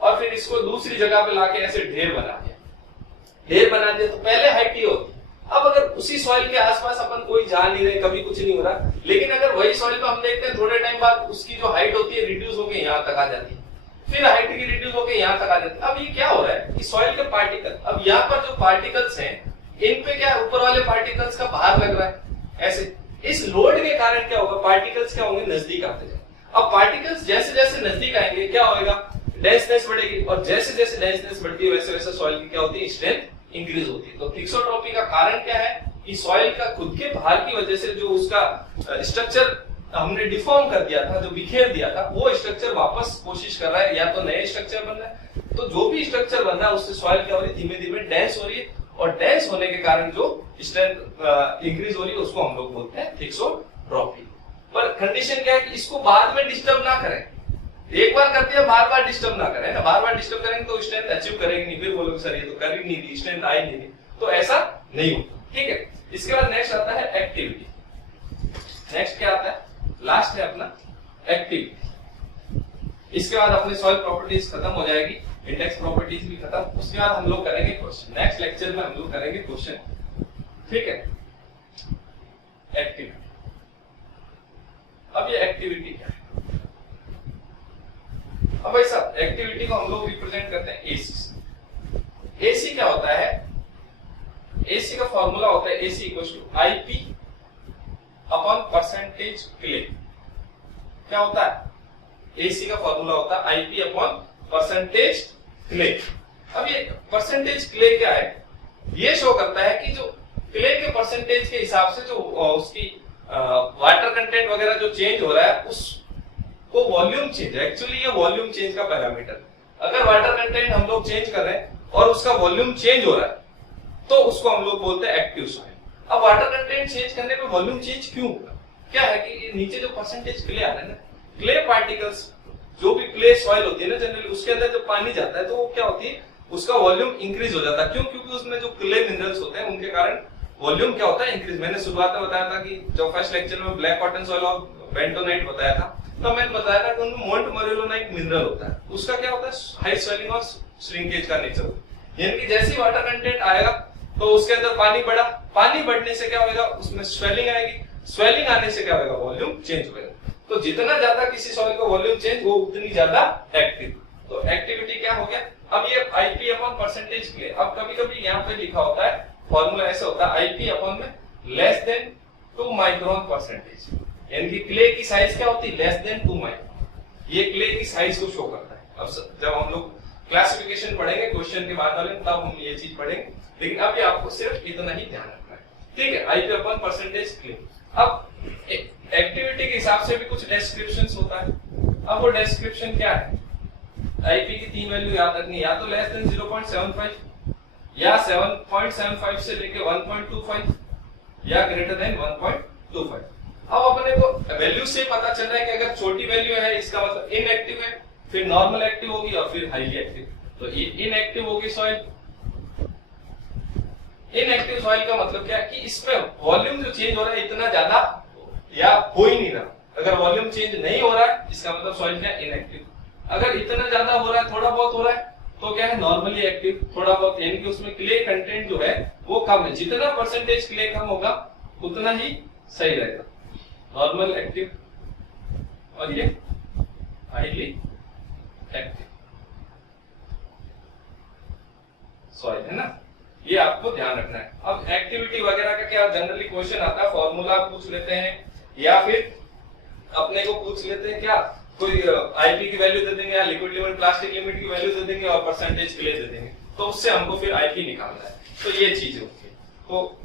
और फिर इसको दूसरी जगह पे लाके ऐसे ढेर बना दिया, तो पहले हाइट ये होती। अब अगर उसी सॉइल के आसपास अपन कोई जा नहीं रहे, कभी कुछ नहीं हो रहा, लेकिन अगर वही सॉइल पे हम देखते हैं थोड़े टाइम बाद उसकी जो हाइट होती है रिड्यूस होकर यहाँ तक आ जाती है, फिर हाइट की रिड्यूस होकर यहाँ तक आ जाती है। अब ये क्या हो रहा है कि सॉइल के पार्टिकल, अब यहाँ पर जो पार्टिकल्स हैं इन पे क्या ऊपर वाले पार्टिकल्स का भार लग रहा है ऐसे। इस लोड के कारण क्या होगा, पार्टिकल्स क्या होंगे, नजदीक आते जाएंगे। अब पार्टिकल्स जैसे जैसे नजदीक आएंगे क्या होगा, डेंसनेस बढ़ेगी, और जैसे जैसे डेंसनेस बढ़ती है वैसे वैसे सॉइल की क्या होती है, स्ट्रेंथ इंक्रीज होती है। तो थिक्सोट्रॉपी का कारण क्या है कि सॉइल का खुद के भार की वजह से जो उसका स्ट्रक्चर हमने डिफॉर्म कर दिया था, जो बिखेर दिया था, वो स्ट्रक्चर वापस कोशिश कर रहा है, या तो नए स्ट्रक्चर बन रहा है। तो जो भी स्ट्रक्चर बन रहा है उससे सॉइल क्या हो रही है, धीमे धीमे डेंस हो रही है, और डेंस होने के कारण जो स्ट्रेंथ इंक्रीज हो रही है उसको हम लोग बोलते हैं थिक्सोट्रॉपी। पर कंडीशन क्या है कि इसको बाद में डिस्टर्ब ना करें, एक बार करते हैं बार बार डिस्टर्ब ना करें ना, बार बार डिस्टर्ब करेंगे तो स्ट्रेंथ अचीव करेंगे नहीं, फिर बोलोगे सर ये तो कर ही नहीं दी, स्ट्रेंथ आई नहीं दी, तो ऐसा नहीं होता, ठीक है। इसके बाद नेक्स्ट आता है एक्टिविटी। नेक्स्ट क्या आता है, लास्ट है अपना एक्टिविटी। इसके बाद अपने सॉइल प्रॉपर्टीज खत्म हो जाएगी, इंडेक्स प्रॉपर्टीज भी खत्म। उसके बाद हम लोग करेंगे क्वेश्चन। नेक्स्ट लेक्चर में हम लोग करेंगे क्वेश्चन, ठीक है। एक्टिविटी। अब ये एक्टिविटी क्या है? अब भाई साहब एक्टिविटी को हम लोग रिप्रेजेंट करते हैं एसी से। एसी क्या होता है? एसी का फॉर्मूला होता है AC equals to IP upon percentage clay. क्या होता है? एसी का फॉर्मूला होता है आईपी अपॉन परसेंटेज क्ले। अब ये परसेंटेज क्ले क्या है? ये शो करता है कि जो क्ले के परसेंटेज के हिसाब से जो उसकी वाटर कंटेंट वगैरह जो चेंज हो रहा है उसको वॉल्यूम चेंज। एक्चुअली ये वॉल्यूम चेंज का पैरामीटर। अगर वाटर कंटेंट हम लोग चेंज कर रहे हैं और उसका वॉल्यूम चेंज हो रहा है तो उसको हम लोग बोलते हैं एक्टिव सॉइल। अब वाटर कंटेंट चेंज करने पे वॉल्यूम चेंज क्यों होगा? क्या है कि नीचे जो परसेंटेज क्ले आ रहा है ना, क्ले पार्टिकल्स, जो भी क्ले सॉइल होती है ना जनरली, उसके अंदर जब पानी जाता है तो वो क्या होती है, उसका वॉल्यूम इंक्रीज हो जाता है। क्यों? क्योंकि उसमें जो क्ले मिनरल्स होते हैं उनके कारण वॉल्यूम क्या होता है, इंक्रीज। मैंने शुरुआत में बताया था कि जो फर्स्ट लेक्चर में ब्लैक कॉटन सॉइल और बेंटोनाइट बताया था, तो मैंने बताया था कि उनमें मोंटमोरिलोनाइट मिनरल होता है। उसका क्या होता है, हाई स्वेलिंग और श्रिंकेज का नेचर होता है। यानी कि जैसे ही वाटर कंटेंट आएगा तो उसके अंदर पानी बढ़ा, पानी बढ़ने से क्या होगा, उसमें स्वेलिंग आएगी, स्वेलिंग आने से क्या होगा, वॉल्यूम चेंज होगा। तो जितना ज्यादा किसी सॉइल का वॉल्यूम चेंज, वो उतनी ज्यादा एक्टिव। तो एक्टिविटी क्या हो गया? अब ये आईपी अपॉन परसेंटेज क्ले। अब कभी कभी यहाँ पे लिखा होता है, फॉर्मूला ऐसा होता है आईपी अपॉन में लेस देन 2 माइक्रोन परसेंटेज। यानी कि क्ले की साइज क्या होती है, लेस देन 2 माइक्रोन। ये क्ले की साइज को शो करता है। अब जब हम लोग क्लासिफिकेशन पढ़ेंगे क्वेश्चन के बाद वाले, तब हम ये चीज पढ़ेंगे, लेकिन अब ये आपको सिर्फ इतना ही ध्यान रखना है, ठीक है। IP upon percentage clay. अब एक्टिविटी के हिसाब से भी कुछ डिस्क्रिप्शंस होता है। अब वो डिस्क्रिप्शन क्या है? आईपी की 3 वैल्यू याद रखनी, या तो लेस देन 0.75 या 7.75 से लेके 1.25 या ग्रेटर देन 1.25। अब अपने को वैल्यू से पता चल रहा है कि अगर छोटी वैल्यू है इसका मतलब इनएक्टिव है, फिर नॉर्मल एक्टिव होगी और फिर हाईली एक्टिव। तो ये इनएक्टिव होगी सॉइल। इनएक्टिव सॉइल का मतलब क्या है कि इसमें वॉल्यूम जो चेंज हो रहा है इतना ज्यादा या हो ही नहीं रहा। अगर वॉल्यूम चेंज नहीं हो रहा है इसका मतलब सॉइल क्या है, इनएक्टिव। अगर इतना ज्यादा हो रहा है, थोड़ा बहुत हो रहा है, तो क्या है, नॉर्मली एक्टिव। थोड़ा बहुत यानी कि उसमें क्ले कंटेंट जो है वो कम है। जितना परसेंटेज क्ले कम होगा उतना ही सही रहेगा, नॉर्मल एक्टिव। और ये हाईली एक्टिव सॉइल है ना, ये आपको ध्यान रखना है। अब एक्टिविटी वगैरह का क्या जनरली क्वेश्चन आता है, फॉर्मूला पूछ लेते हैं या फिर अपने को पूछ लेते हैं क्या, कोई आईपी की वैल्यू दे देंगे या लिक्विड लिमिट प्लास्टिक लिमिट की वैल्यू दे देंगे और परसेंटेज क्ले दे देंगे, तो उससे हमको फिर आईपी निकालना है। तो ये चीज होती है। तो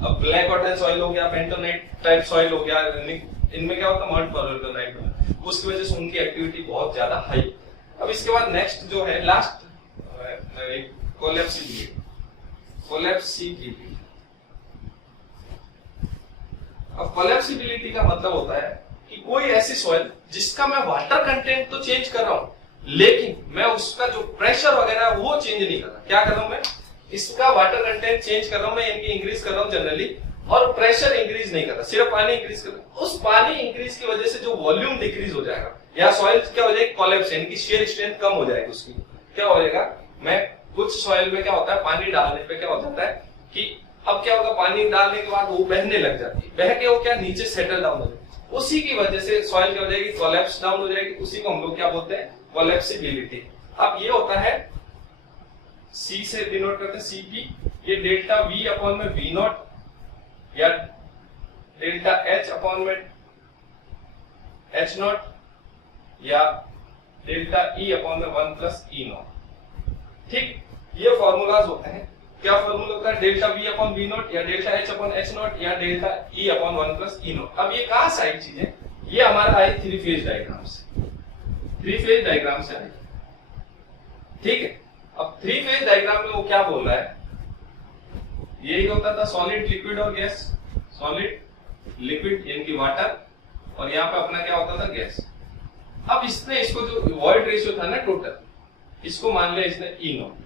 अब ब्लैक कॉटन सॉइल हो गया, बेंटोनाइट टाइप सॉइल हो गया, इनमें क्या होता है, मोंटमोरिलोनाइट, उसकी वजह से उनकी एक्टिविटी बहुत ज्यादा हाई। अब इसके बाद नेक्स्ट जो है लास्ट कोलैप्सिबिलिटी। अब कोलैप्सिबिलिटी का मतलब होता है कि कोई ऐसी सॉइल जिसका मैं वाटर कंटेंट तो चेंज कर रहा हूं लेकिन मैं उसका जो प्रेशर वगैरह है वो चेंज नहीं कर रहा। क्या कर रहा हूं मैं, इसका वाटर कंटेंट चेंज कर रहा हूं मैं, यानी इंक्रीज कर रहा हूं जनरली, और प्रेशर इंक्रीज नहीं कर रहा, सिर्फ पानी इंक्रीज कर रहा हूं। उस पानी इंक्रीज की वजह से जो वॉल्यूम डिक्रीज हो जाएगा या सॉइल क्या हो जाएगी, कोलैप्स, यानी कि शियर स्ट्रेंथ कम हो जाएगी उसकी। क्या हो जाएगा, मैं कुछ सॉइल में क्या होता है, पानी डालने पे क्या हो जाता है कि अब क्या होगा, पानी डालने के बाद वो बहने लग जाती है, बह के वो क्या नीचे सेटल डाउन हो जाती है, उसी की वजह से सॉइल क्या हो जाएगी, कोलैप्स डाउन हो जाएगी। उसी को हम लोग क्या बोलते हैं, कोलैप्सिबिलिटी। अब ये होता है C से डिनोट करते हैं CP, ये डेल्टा V अपॉन में V नॉट या डेल्टा H अपॉन में H नॉट या डेल्टा E अपॉन में 1 प्लस E नॉट। ठीक, ये फॉर्मूलाज होते हैं। क्या फॉर्मूला होता है, delta V upon V naught या delta H upon H naught या delta E upon 1 plus E naught. अब ये कहां से आई चीजें, ये हमारा आई 3 फेज डायग्राम से, 3 फेज डायग्राम से आई। ठीक है, अब 3 फेज डायग्राम में वो क्या बोल रहा है, यही होता था सॉलिड लिक्विड और गैस, सॉलिड लिक्विड यानी कि वाटर, और यहाँ पे अपना क्या होता था, गैस। अब इसने इसको जो वॉइड रेशियो था ना टोटल, इसको मान लिया इसने E नॉट।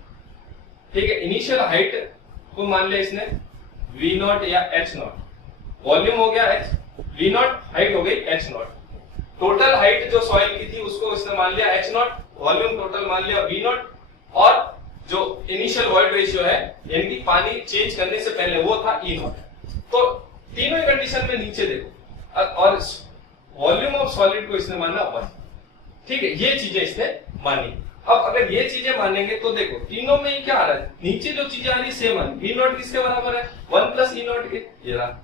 ठीक है, इनिशियल हाइट को मान लिया इसने V नॉट या H नॉट, वॉल्यूम हो गया H, V नॉट हाइट हो गई H नॉट। टोटल हाइट जो सॉइल की थी उसको उसने मान लिया h नॉट, वॉल्यूम टोटल मान लिया v नॉट, और जो इनिशियल वॉइड रेशियो है यानी कि पानी चेंज करने से पहले वो था e नॉट। तो तीनों ही कंडीशन में नीचे देखो, और वॉल्यूम ऑफ सॉलिड को इसने माना 1। ठीक है, ये चीजें इसने मानी। अब अगर ये चीजें मानेंगे तो देखो तीनों में ही क्या आ रहा है, नीचे जो चीजें आ रही है सेम आ रही है। v नॉट किसके बराबर है 1 प्लस e नॉट के, ये रहा।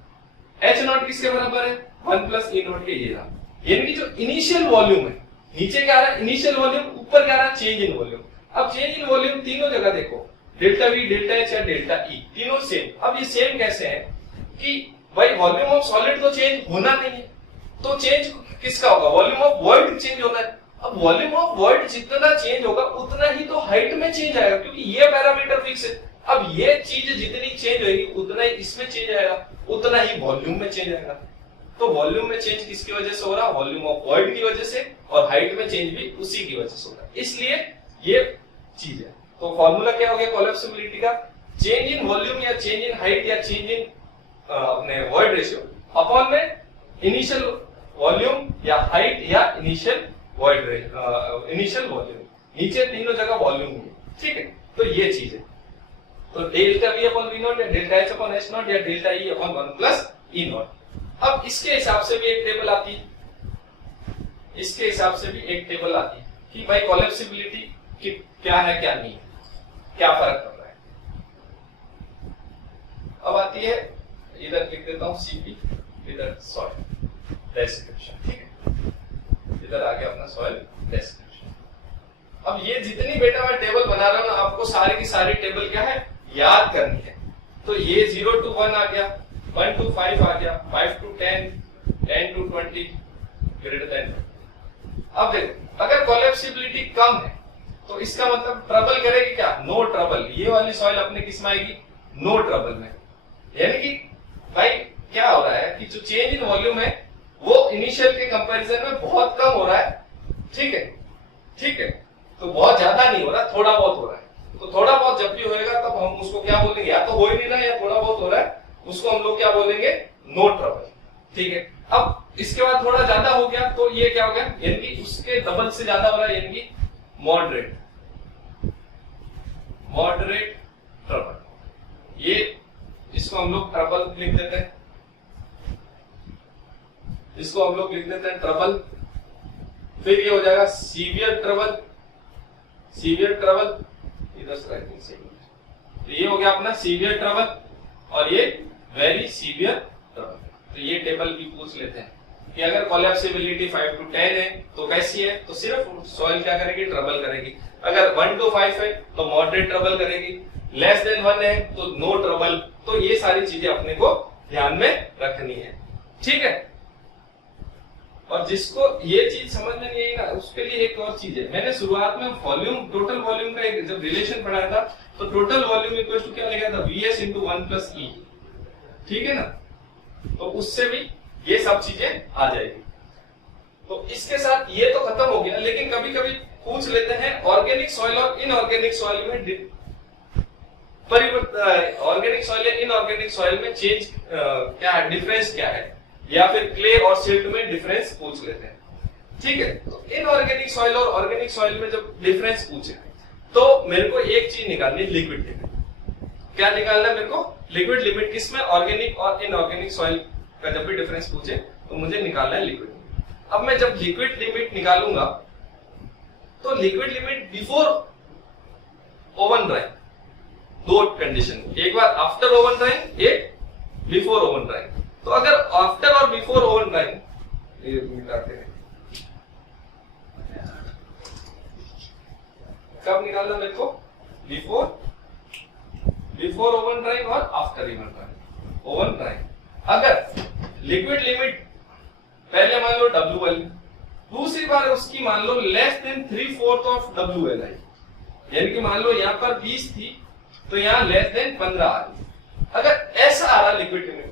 h नॉट किसके बराबर है 1 प्लस e नॉट के, ये रहा। यानी कि जो इनिशियल वॉल्यूम है, नीचे क्या आ रहा है इनिशियल वॉल्यूम, ऊपर क्या आ रहा है चेंज इन वॉल्यूम। अब चेंज इन वॉल्यूम तीनों जगह देखो, डेल्टा वी, डेल्टा एच या डेल्टा ई, तीनों सेम। अब ये सेम कैसे है कि भाई वॉल्यूम ऑफ सॉलिड तो चेंज होना नहीं है, तो चेंज किसका होगा, वॉल्यूम ऑफ वॉइड चेंज होना है। अब वॉल्यूम ऑफ वॉइड जितना चेंज होगा उतना ही तो हाइट में चेंज आएगा, क्योंकि ये पैरामीटर फिक्स है। अब ये चीज जितनी चेंज होगी उतना ही इसमें चेंज आएगा, उतना ही वॉल्यूम में चेंज आएगा। तो वॉल्यूम में चेंज किसकी वजह से हो रहा है, वॉल्यूम ऑफ वॉइड की वजह से, और हाइट में चेंज भी उसी की वजह से हो रहा है, इसलिए ये चीज है। तो फॉर्मूला क्या हो गया कोलैप्सिबिलिटी का, चेंज इन वॉल्यूम या चेंज इन हाइट या चेंज इन अपने वॉइड रेशियो अपॉन में इनिशियल वॉल्यूम या हाइट या इनिशियल वॉइड इनिशियल वॉल्यूम, नीचे तीनों जगह वॉल्यूम है। ठीक है, तो ये चीज है। तो delta V upon V naught या delta H upon H naught या delta E upon 1 plus E naught. अब इसके हिसाब से भी एक टेबल आती है, इसके हिसाब से भी एक टेबल आती है कि भाई कोलैप्सिबिलिटी कि क्या है क्या नहीं है, क्या फर्क पड़ रहा है। अब आती है, इधर लिख देता हूं सीपी, इधर सॉइल डेस्क्रिप्शन। ठीक है, इधर आ गया अपना सॉइल डेस्क्रिप्शन। अब ये जितनी बेटा मैं टेबल बना रहा हूं ना, आपको सारी की सारी टेबल क्या है याद करनी है। तो ये 0 to 1 आ गया, 1 to 5 आ गया, 5 to 10, 10 to 20 ग्रेटर देन। अब देखो अगर कोलैप्सिबिलिटी कम है तो इसका मतलब ट्रबल करेगी क्या, नो ट्रबल। ये वाली सॉइल अपने किस में आएगी, नो ट्रबल में। यानी कि भाई क्या हो रहा है कि जो चेंज इन वॉल्यूम है वो इनिशियल के कंपैरिजन में बहुत कम हो रहा है। ठीक है, ठीक है, तो बहुत ज्यादा नहीं हो रहा, थोड़ा बहुत हो रहा है। तो थोड़ा बहुत जब भी होएगा तब हम उसको क्या बोलेंगे, या तो हो ही नहीं रहा या थोड़ा बहुत हो रहा है, उसको हम लोग क्या बोलेंगे, नो ट्रबल। ठीक है, अब इसके बाद थोड़ा ज्यादा हो गया तो ये क्या हो गया, यानी कि उसके डबल से ज्यादा हो रहा है, यानी कि मॉडरेट, मॉडरेट ट्रबल। ये इसको हम लोग ट्रबल लिख देते हैं, इसको हम लोग लिख देते हैं ट्रबल। फिर ये हो जाएगा सीवियर ट्रबल, सीवियर ट्रबल, इधर से तो ये हो गया अपना सीवियर ट्रबल, और ये वेरी सीवियर ट्रबल। तो ये टेबल भी पूछ लेते हैं कि अगर कोलैप्सिबिलिटी 5 to 10 है तो कैसी है, तो सिर्फ सॉइल क्या करेगी, ट्रबल करेगी। अगर 1 to 5 है तो मॉडरेट ट्रबल करेगी, लेस देन 1 है तो नो ट्रबल। तो ये सारी चीजें अपने को ध्यान में रखनी है। ठीक है, और जिसको ये चीज समझ में नहीं आई ना, उसके लिए एक और चीज है। मैंने शुरुआत में वॉल्यूम, टोटल वॉल्यूम का एक जब रिलेशन पढ़ाया था तो टोटल वॉल्यूम इक्वल टू क्या लिखा था, Vs into 1 plus E। ठीक है ना, तो उससे भी ये सब चीजें आ जाएगी। तो इसके साथ ये तो खत्म हो गया, लेकिन कभी कभी पूछ लेते हैं ऑर्गेनिक सॉइल और इनऑर्गेनिक सॉइल में परिवर्तन, ऑर्गेनिक सॉइल या इनऑर्गेनिक सॉइल में चेंज क्या है, डिफरेंस क्या है, या फिर क्ले और सिल्ट में डिफरेंस पूछ लेते हैं। ठीक है, तो इनऑर्गेनिक सॉइल और ऑर्गेनिक सॉइल में जब डिफरेंस पूछे तो मेरे को एक चीज निकालनी है, लिक्विड लिमिट। क्या निकालना है मेरे को, लिक्विड लिमिट। किसमें, ऑर्गेनिक और इनऑर्गेनिक सॉइल का जब भी डिफरेंस पूछे तो मुझे निकालना है लिक्विड लिमिट। अब मैं जब लिक्विड लिमिट निकालूंगा तो liquid limit before oven drawing, दो कंडीशन, एक बार आफ्टर ओवन ड्राइंग, एक बिफोर ओवन ड्राइंग। तो अगर आफ्टर और बिफोर ओवन ड्राइंग, ये मिलाते हैं, कब निकालना मेरे को, बिफोर ओवन ड्राइंग और after oven drawing. Oven drawing अगर लिक्विड लिमिट पहले मान लो WL, दूसरी बार उसकी मान लो लेस देन 3/4 ऑफ WL आई, यानी कि मान लो यहाँ पर 20 थी तो यहाँ लेस देन 15 आ रही। अगर ऐसा आ रहा लिक्विड लिमिट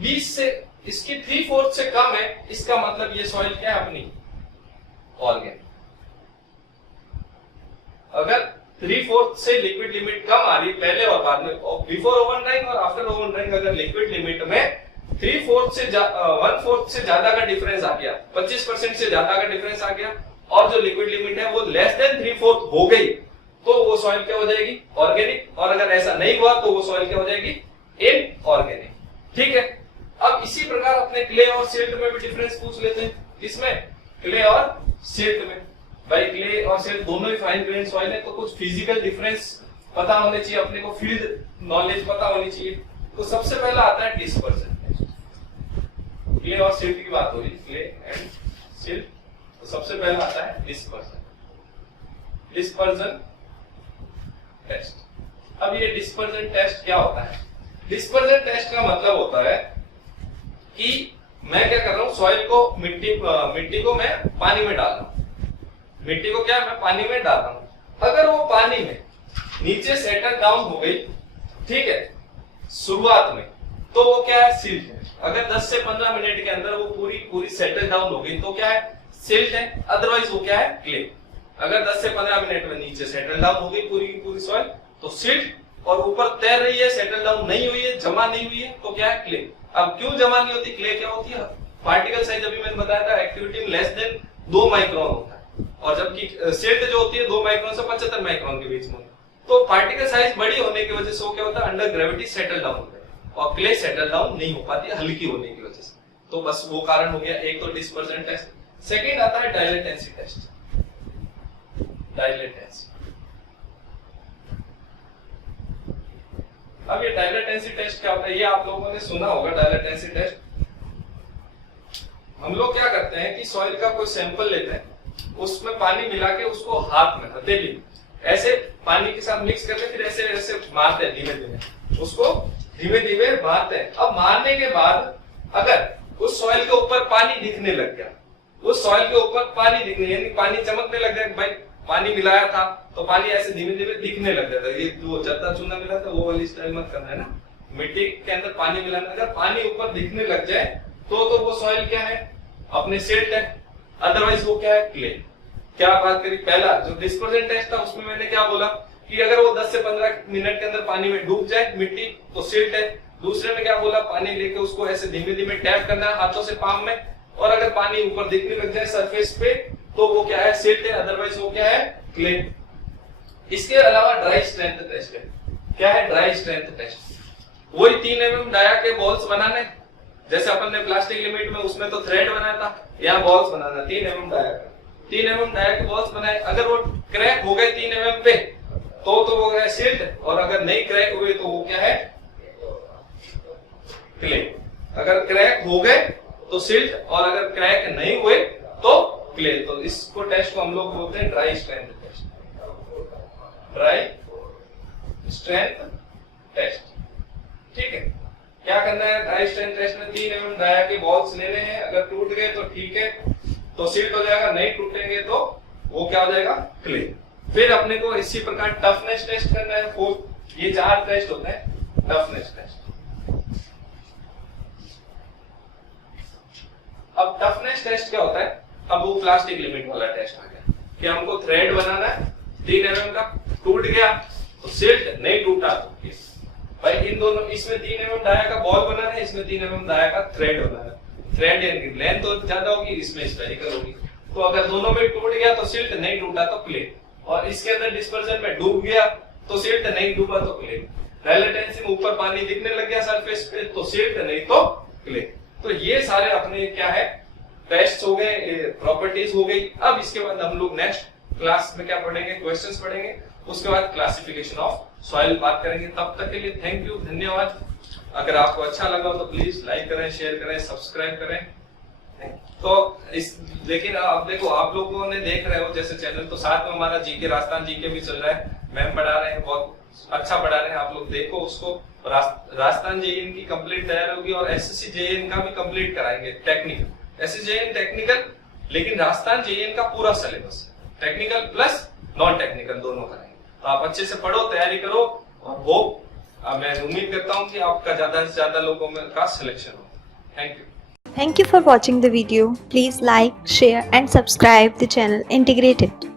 20 से, इसकी 3/4 से कम है, इसका मतलब ये सॉइल क्या है, अपनी ऑर्गेनिक। अगर 3/4 से लिक्विड लिमिट कम आ रही पहले और बाद में, बिफोर ओवन ड्राइंग और आफ्टर ओवन ड्राइंग, अगर लिक्विड लिमिट में 1/4 से ज्यादा का डिफरेंस आ गया, 25% से ज्यादा का डिफरेंस आ गया, और जो लिक्विड लिमिट है वो लेस देन 3/4 हो गई, तो वो सॉइल क्या हो जाएगी? ऑर्गेनिक। और अगर ऐसा नहीं हुआ तो वो सॉइल क्या हो जाएगी? इनऑर्गेनिक। ठीक है। अब इसी प्रकार अपने क्ले और सिल्ट में भी डिफरेंस पूछ लेते हैं। किसमें? क्ले और सिल्ट में। भाई क्ले और सिल्ट दोनों ही फाइन ग्रेन सॉइल है, तो कुछ फिजिकल डिफरेंस पता होने चाहिए अपने को, फील्ड नॉलेज पता होनी चाहिए। तो सबसे पहला आता है डिस्पर्जन टेस्ट। क्ले और सिल्ट की बात हो रही, क्ले एंड सिल्ट, तो सबसे पहला आता है डिस्पर्जन टेस्ट। अब ये डिस्पर्जन टेस्ट क्या होता है? डिस्पर्जन टेस्ट का मतलब होता है कि मैं क्या कर रहा हूं, सॉइल को मिट्टी को मैं पानी में डाल रहा हूं। मिट्टी को क्या मैं पानी में डाल रहा हूं। अगर वो पानी में नीचे सेटल डाउन हो गई, ठीक है, शुरुआत में, तो वो क्या है? सिल्ट है। अगर 10 से 15 मिनट के अंदर वो पूरी सेटल डाउन हो गई तो क्या है? सिल्ट है। अदरवाइज वो क्या है? क्ले। अगर 10 से 15 मिनट में नीचे सेटल डाउन हो गई पूरी की पूरी सॉइल, तो सिल्ट, और ऊपर तैर रही है, सेटल डाउन नहीं हुई है, जमा नहीं हुई है, तो क्या है? क्ले। अब क्यों जमा नहीं होती? क्ले क्या होती है? पार्टिकल साइज अभी मैंने बताया था, एक्टिविटी में लेस देन 2 माइक्रोन होता है, और जबकि सिल्ट जो होती है 2 माइक्रोन से 75 माइक्रोन के बीच में। तो पार्टिकल साइज बड़ी होने की वजह से वो क्या होता है? अंडर ग्रेविटी सेटल डाउन होता है, और क्ले सेटल डाउन नहीं हो पाती हल्की होने की वजह से। तो बस वो कारण हो गया। एक तो डिस्पर्जन टेस्ट। सेकेंड आता है डायलेटेंसी टेस्ट। डायलेटेंसी। अब ये डायलेटेंसी टेस्ट क्या होता है? ये आप लोगों ने सुना होगा डायलेटेंसी टेस्ट। हम लोग क्या करते हैं कि सॉइल का कोई सैंपल लेते हैं, उसमें पानी मिला के उसको हाथ में, हथेली ऐसे पानी के साथ मिक्स करके फिर ऐसे ऐसे मारते हैं, धीमे धीमे उसको धीमे धीमे मारते हैं। अब मारने के बाद अगर उस सॉइल के ऊपर पानी दिखने लग गया, उस सॉइल के ऊपर पानी दिखने, यानी पानी चमकने लग गया, भाई पानी मिलाया था तो पानी ऐसे धीमे धीमे दिखने लग जाता है। ये जो जत्ता चूना मिला था वो वाली स्टाइल मत करना है ना, मिट्टी के अंदर पानी मिलाना। अगर पानी ऊपर दिखने लग जाए तो वो सॉइल क्या है? अपने सिल्ट है। अदरवाइज वो क्या है? क्ले। क्या बात करी? पहला जो डिस्पर्जन टेस्ट था उसमें मैंने क्या बोला कि अगर वो 10 से 15 मिनट के अंदर पानी में डूब जाए मिट्टी, तो सिल्ट है। दूसरे में क्या बोला? पानी लेके उसको ऐसे धीमे धीमे टैप करना है हाथों से पाम में, और अगर पानी ऊपर दिखने लग जाए सरफेस पे तो वो क्या है? सिल्ट है। अदरवाइज वो क्या है? क्ले। इसके अलावा ड्राई स्ट्रेंथ टेस्ट है। क्या है ड्राई स्ट्रेंथ टेस्ट? वही 3 mm डाया के बॉल्स बनाने, जैसे अपन ने प्लास्टिक लिमिट में उसमें तो थ्रेड बनाया था, यहाँ बॉल्स बनाना 3 mm डाया का। 3 mm डाया के बॉल्स बनाए, अगर वो क्रैक हो गए 3 mm पे तो वो है सिल्ट, और अगर नहीं क्रैक हुए तो वो क्या है? क्ले। अगर क्रैक हो गए तो सिल्ट, और अगर क्रैक नहीं हुए तो क्ले। तो इसको टेस्ट को हम लोग बोलते हैं dry strength test. Dry strength test. ठीक है। क्या करना है ड्राई स्ट्रेंथ टेस्ट में? 3 mm डाया के बॉल्स लेने हैं, अगर टूट गए तो ठीक है, तो सिल्ट हो जाएगा, नहीं टूटेंगे तो वो क्या हो जाएगा? क्ले। फिर अपने को इसी प्रकार टफनेस टेस्ट करना है। 4 ये 4 टेस्ट होते हैं टफनेस टेस्ट। अब टफनेस टेस्ट क्या होता है? अब वो प्लास्टिक लिमिट वाला टेस्ट आ गया कि हमको थ्रेड बनाना है 3 mm का, टूट गया तो सिल्ट, नहीं टूटा तो भाई इन दोनों, इसमें 3 mm डाया का बॉल बनाना है, इसमें 3 mm डाया का थ्रेड बनाना है। थ्रेड यानी लेंथ तो ज्यादा होगी, इसमें स्फेरिकल होगी। तो अगर दोनों में टूट गया तो सिल्ट, नहीं टूटा तो क्ले। और इसके अंदर डिस्पर्जन में डूब गया तो सिल्ट, नहीं डूबा तो क्ले। डायलेटेंसी में ऊपर पानी दिखने लग गया सरफेस पे तो सिल्ट, नहीं तो क्ले। तो ये सारे अपने क्या है? टेस्ट हो गए, प्रॉपर्टीज हो गई। अब इसके बाद हम लोग नेक्स्ट क्लास में क्या पढ़ेंगे? क्वेश्चंस पढ़ेंगे, उसके बाद क्लासिफिकेशन ऑफ सॉइल बात करेंगे। तब तक के लिए थैंक यू, धन्यवाद। अगर आपको अच्छा लगा तो प्लीज लाइक करें, शेयर करें, सब्सक्राइब करें। तो लेकिन अब देखो, आप लोगों ने देख रहे हो जैसे चैनल, तो साथ में हमारा जीके, राजस्थान जीके भी चल रहा है। मैम पढ़ा रहे हैं, बहुत अच्छा पढ़ा रहे हैं, आप लोग देखो उसको। राजस्थान जेईएन की कंप्लीट तैयार होगी, और एसएससी जेईएन का भी कंप्लीट कराएंगे टेक्निकल। एसएससी जेईएन टेक्निकल, लेकिन राजस्थान जेईएन का पूरा syllabus technical plus non technical दोनों कराएंगे। तो आप अच्छे से पढ़ो, तैयारी करो, और वो मैं उम्मीद करता हूँ कि आपका ज्यादा से ज्यादा लोगों में का सिलेक्शन हो। Thank you. Thank you for watching the video. Please like, share and subscribe the channel Integrated.